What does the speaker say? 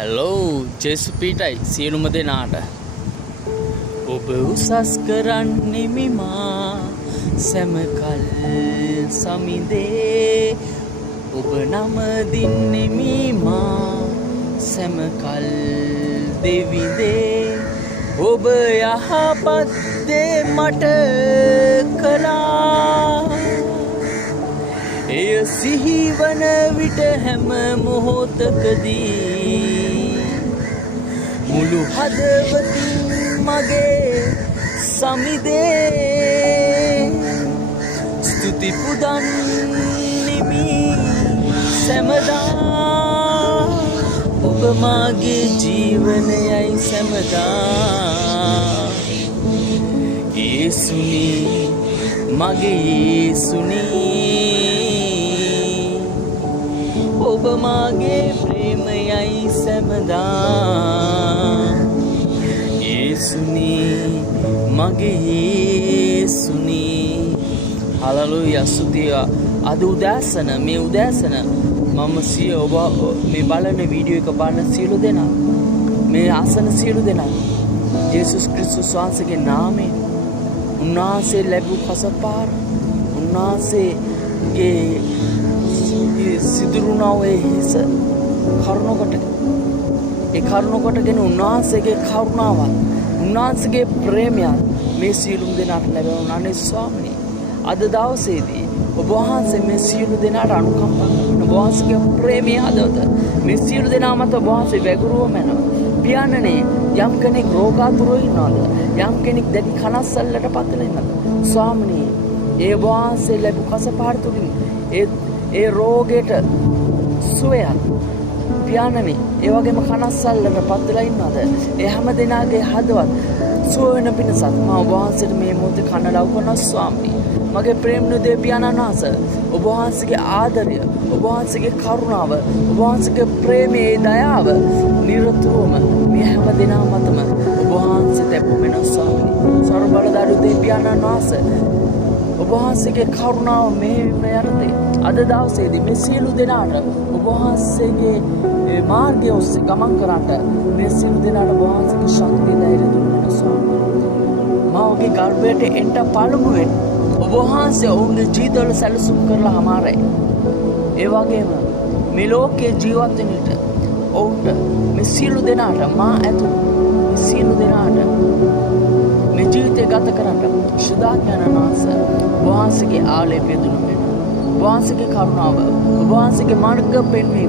hello ජේසු පීටයි සියලුම දෙනාට ඔබ උසස් කරන්නෙමි මා සැමකල් සමිදේ ඔබ නම දින්නෙමි මා සැමකල් දෙවිදේ ඔබ යහපත් දේ මට කළා එය සිහිවන විට හැම මොහොතකදී මුළු හදවතින් මගේ සමිදේ ස්තුති පුදන්නෙමි සැමදා ඔබ මාගේ ජීවනයයි සැමදා යේසුනි මගේ යේසුනි ඔබ මාගේ ප්‍රේමයයි සැමදා යේසුනි මගේ යේසුනි හලලුයා ස්තුතිය අද උදෑසන මේ උදෑසන මම සිය ඔබ මේ බලන වීඩියෝ එක බලන සියලු දෙනා මේ ආසන සියලු දෙනා යේසුස් ක්‍රිස්තුස් වහන්සේගේ නාමයෙන් උන්වහන්සේ ලැබූ කසපාර උන්වහන්සේගේ සිදුරුණා ඒ හිස කරුණකොටගෙන උන්වහන්සේගේ කරුණාවත් උන්වහන්සේගේ ප්‍රේමයත් මේ සියලුම දෙනාට ලැබෙනවා නේ ස්වාමීනි අද දවසේදී ඔබ වහන්සේ මේ සියලු දෙනාට අනුකම්පා කරන ඔබ වහන්සේගේ ප්‍රේමය හදවත මේ සියලු දෙනා මත ඔබ වහන්සේ වැගුරුවම යනවා පියාණනේ යම් කෙනෙක් රෝගාතුරව ඉන්නවද යම් කෙනෙක් දැඩි කනස්සල්ලට පත්වලා ඉන්නවද ස්වාමීනි ඒ ඔබ වහන්සේ ලැබු කසපාර තුලින් ඒ රෝගයට සුවයක් පියාණනේ ඒ වගේම කනස්සල්ලට පත්වලා ඉන්නවද ඒ හැම දෙනාගේ හදවත් සුව වෙන පිණිසත් මම ඔබ වහන්සේට මේ මොහොතේ කන ලව් කරනවා ස්වාමීනි මගේ ප්‍රේමනුදේ පියාණන් වහන්සේ ඔබ වහන්සේගේ ආදරය ඔබ වහන්සේගේ කරුණාව ඔබ වහන්සේගේ ප්‍රේමයේ දයාව නිරතුරුවම මේ හැම දෙනා මතම ඔබ වහන්සේ තැබුමෙන ස්වාමීනි සර්ව බලදාරු දේ පියාණන් වහන්සේ ඔබ වහන්සේගේ කරුණාව මේ යටතේ අද දවසේදී මේ සියලු දෙනාට ඔබ වහන්සේගේ මාර්ගය ඔස්සේ ගමන් කරාට මේ සියලු දෙනාට ඔබ වහන්සේගේ ශක්තිය ධෛර්යය දුන්න ස්වාමීනි මාගේ ගර්භයට එන්ට පළමුවෙන් ඔබ වහන්සේ ඔවුන්ගේ ජීවිතවල සැලසුම් කරලා හමාරයි ඒ වගේම මේ ලෝකයේ ජීවත් වෙන විට ඔවුන්ට මේ සියලු දෙනාට මා ඇතුළු මේ සියලු දෙනාට මේ ජීවිතය ගත කරන්න ශුද්ධාඥාන වහන්සේ ඔබ වහන්සේගේ ආලේපය දුන්න මෙන්න ඔබ වහන්සේගේ කරුණාව ඔබ වහන්සේගේ මාර්ග පෙන්වීම